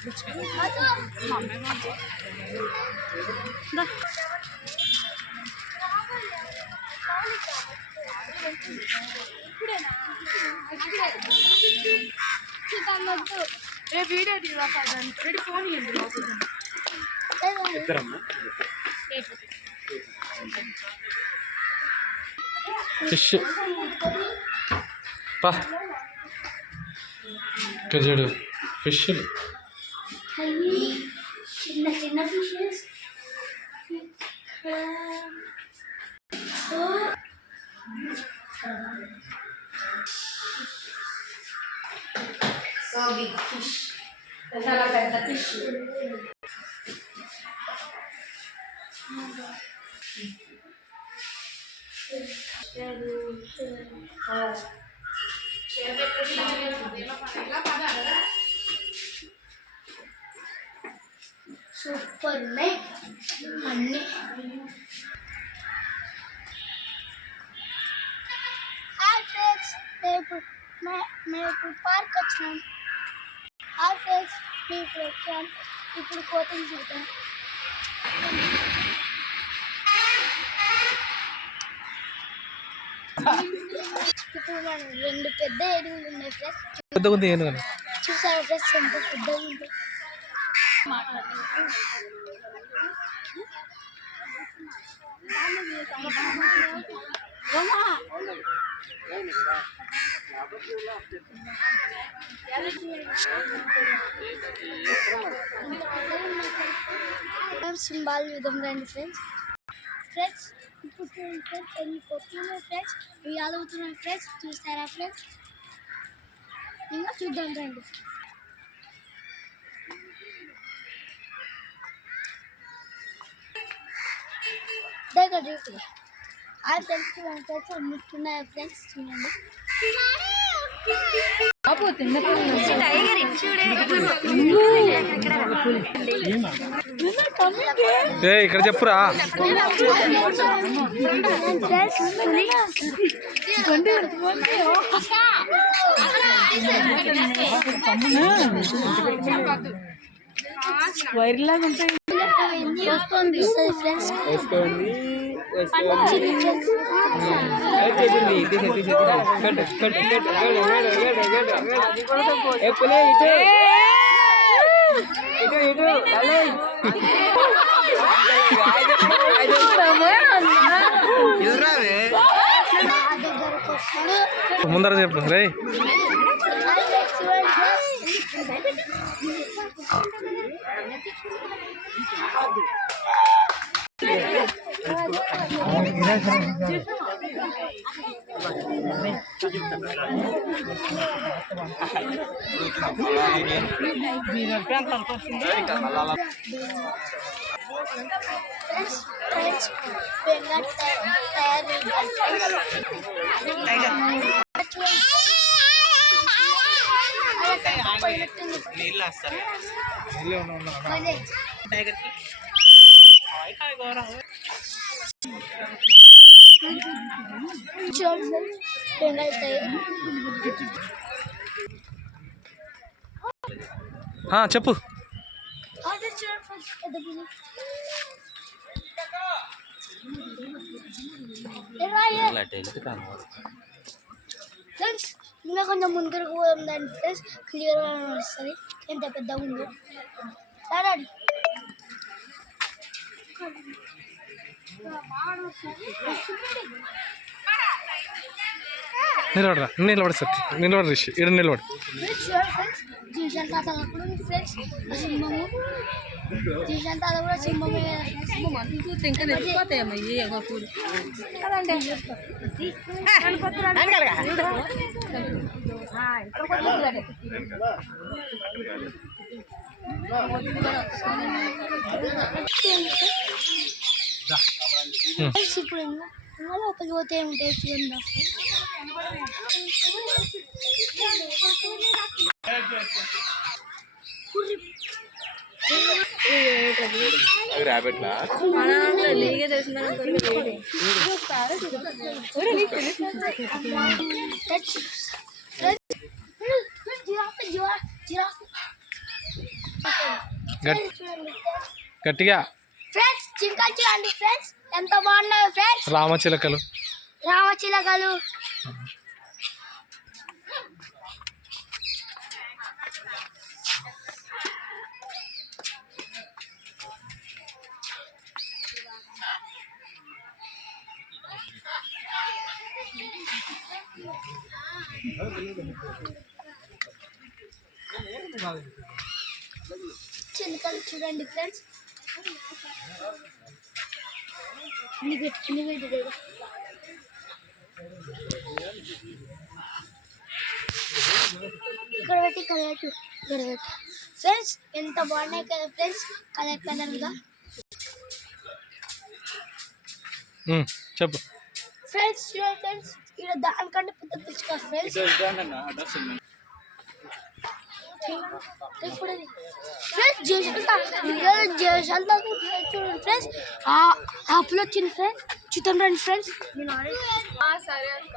Video phone fish పా ఇక్కడ చూడు ఫిష్ చిన్న చిన్న ఫిషెస్ సో బిగ్ ఫిష్ చాలా పెద్ద ఫిష్ సూపర్ ఉన్నాయి అన్నీ. హాయ్ ఫ్రెండ్స్, మేము ఇప్పుడు పార్క్ వచ్చినాం. హాయ్ ఫ్రెండ్స్, మేము వచ్చాం. ఇప్పుడు కోతిని చూద్దాం. ఇప్పుడు మనం 2 పెద్ద ఏనుగులు ఉన్నాయి ఫ్రెండ్స్. పెద్దగా ఉంది ఏనుగు చూసారా ఫ్రెండ్స్ ఎంత పెద్దగా ఉంది. సింబాల్ చూద్దాం రండి ఫ్రెండ్స్. ఫ్రెండ్స్ ఇప్పుడు చూడండి ఫ్రెండ్స్ ఎన్ని కొట్టున్నాయి ఫ్రెండ్స్, ఉయ్యాలు అవుతున్నాయి ఫ్రెండ్స్. చూస్తారా ఫ్రెండ్స్, ఇంకా చూద్దాం రండి. దగ్గర ఆ ఫ్రెండ్స్ చూడండి ఫ్రెండ్స్ అన్నిస్తున్నాయి ఫ్రెండ్స్. చూడండి ఇక్కడ చెప్పురా. వైర్ లాగా ఉంటాయి. ముందర చెప్పు రే. నీళ్ళు వేస్తారు టైగర్కి. చెప్పు. ఫ్రెండ్స్ ఇంకా కొంచెం ముందుకు పోదాం దాన్ని ఫ్రెండ్స్, క్లియర్గా వస్తుంది ఎంత పెద్దగా ఉందో. సరే నిలబడరా, నిలబడి సార్, నిలబడి రిషి, ఇక్కడ నిలబడి. జీషన్ తాత కూడా ఉంది ఫ్రెండ్స్, సింహము. జీషన్ తాత కూడా సింహమే. ఇంకా నెచ్చిపోతాయమ్మా ఇవి పూలు. ఇప్పుడు ఇంకా లోపలికి పోతే ఉంటాయి చూడండి. ర్యాబిట్లా గట్టిగా ఫ్రెండ్స్ జింకలు చూడండి ఫ్రెండ్స్ ఎంత బాగున్నాయో ఫ్రెండ్స్ రామచిలకలు. రామచిలకలు. చిలుకలు చూడండి ఫ్రెండ్స్. ఇక్కడ పెట్టి ఫ్రెండ్స్ ఎంత బాగున్నాయి కదా ఫ్రెండ్స్ కలర్ కలర్గా. చెప్పు ఫ్రెండ్స్ చూడండి ఫ్రెండ్స్ ఇక్కడ దానికంటే పెద్ద పిచ్చుక ఫ్రెండ్స్. ఇప్పుడు ఫ్రెండ్స్ జేసంతా చూడండి ఫ్రెండ్స్ ఆపులో వచ్చింది ఫ్రెండ్స్. చూద్దాం రండి ఫ్రెండ్స్. సరే అక్క.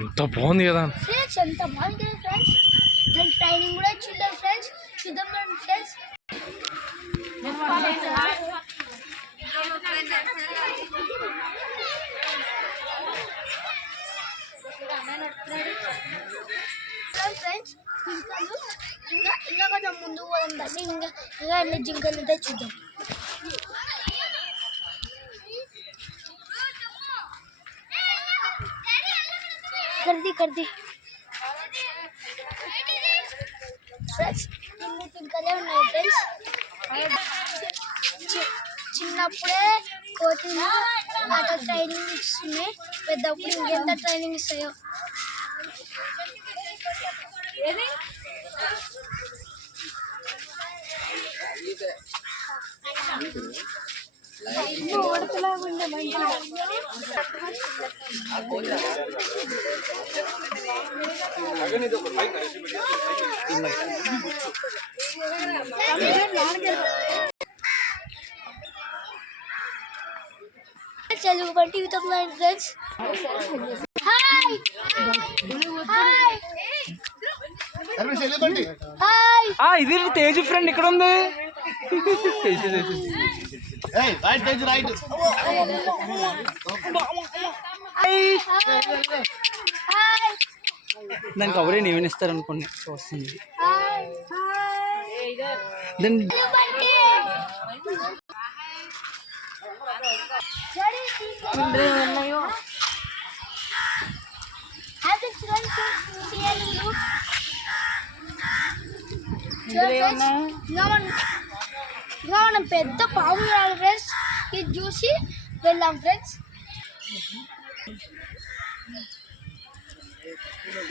ఎంత బాగుంది కదా ఫ్రెండ్స్ ఎంత బాగుంది ఫ్రెండ్స్. దాని ట్రైనింగ్ కూడా చూద్దాం ఫ్రెండ్స్. చూద్దాం రండి ఫ్రెండ్స్. ఫ్రెండ్స్ జింకలు ఇంకా కొంచెం ముందుకు పోదాం. ఇంకా ఎన్ని జింకలు ఉంటే చూద్దాం. కర్ది ఫ్రెండ్స్ ఇన్ని జింకలే ఉన్నాయి ఫ్రెండ్స్. చిన్నప్పుడే కోటిని అట్లా ట్రైనింగ్ ఇస్తున్నాయి. పెద్దప్పుడు ఇంకెంత ట్రైనింగ్ ఇస్తాయో. చదువు బట్టి ఫ్రెండ్స్. హాయ్ హాయ్ ఇది తేజు ఫ్రెండ్ ఇక్కడ ఉంది. దానికి ఎవరే నేమని ఇస్తారు అనుకోండి వస్తుంది. మనం పెద్ద పాము ఫ్రెండ్స్. ఇది చూసి వెళ్దాం ఫ్రెండ్స్.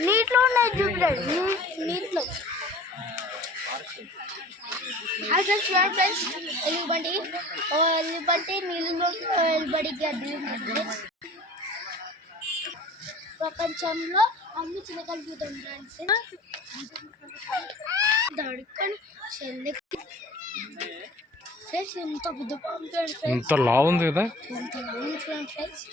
నీటిలో ఉన్నాయి చూడండి. నీటిలో ఫ్రెండ్స్ ఎలుగుబంటి నీళ్ళలో ఎలుబడికి అడ్డు ఫ్రెండ్స్. ప్రపంచంలో అన్ని చిలకలు చూద్దాం ఫ్రెండ్స్. దడుకొని చెల్లెకి ఫ్రెండ్స్ ఎంత పెద్ద పాము ఫ్రెండ్స్. ఎంత లావు ఉంది కదా. ఎంత లావు చూడండి ఫ్రెండ్స్.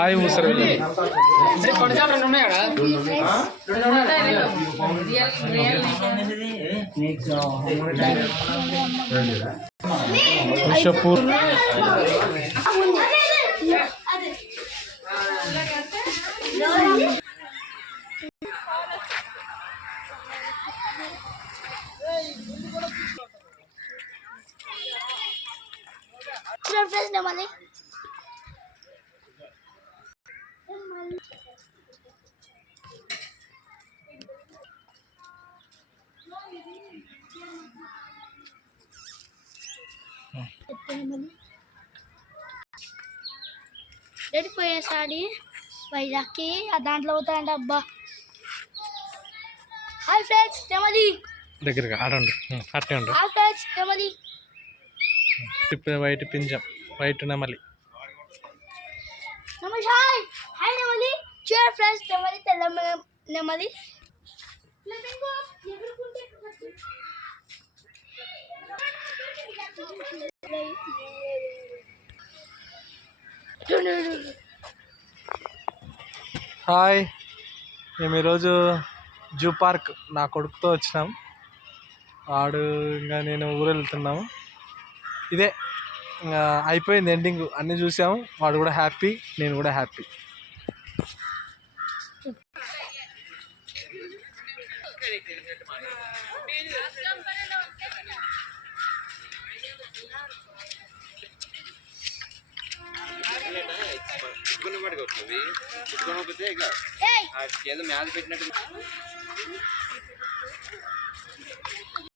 హాయ్ ఊసర షపూర్. ఫ్రెండ్స్ మళ్ళీ పోయేసారి వైజాగ్కి ఆ దాంట్లో పోతాడంట. అబ్బా హాయ్ ఫ్రెండ్స్ నెమలి దగ్గరగా ఆడండి. అట్టే ఉండు. హాయ్ ఫ్రెండ్స్ నెమలి. వైట్ పింజం వైట్ నెమలి. హాయ్ హాయ్ నెమలి. చూడండి ఫ్రెండ్స్ నెమలి తెల్ల నెమలి. హాయ్, మేము ఈరోజు జూ పార్క్ నా కొడుకుతో వచ్చినాం. వాడు ఇంకా నేను ఊరు వెళ్తున్నాము. ఇదే ఇంకా అయిపోయింది ఎండింగ్, అన్నీ చూసాము. వాడు కూడా హ్యాపీ, నేను కూడా హ్యాపీ. ఏయ్ మ్యాథ్ పెట్టినట్టు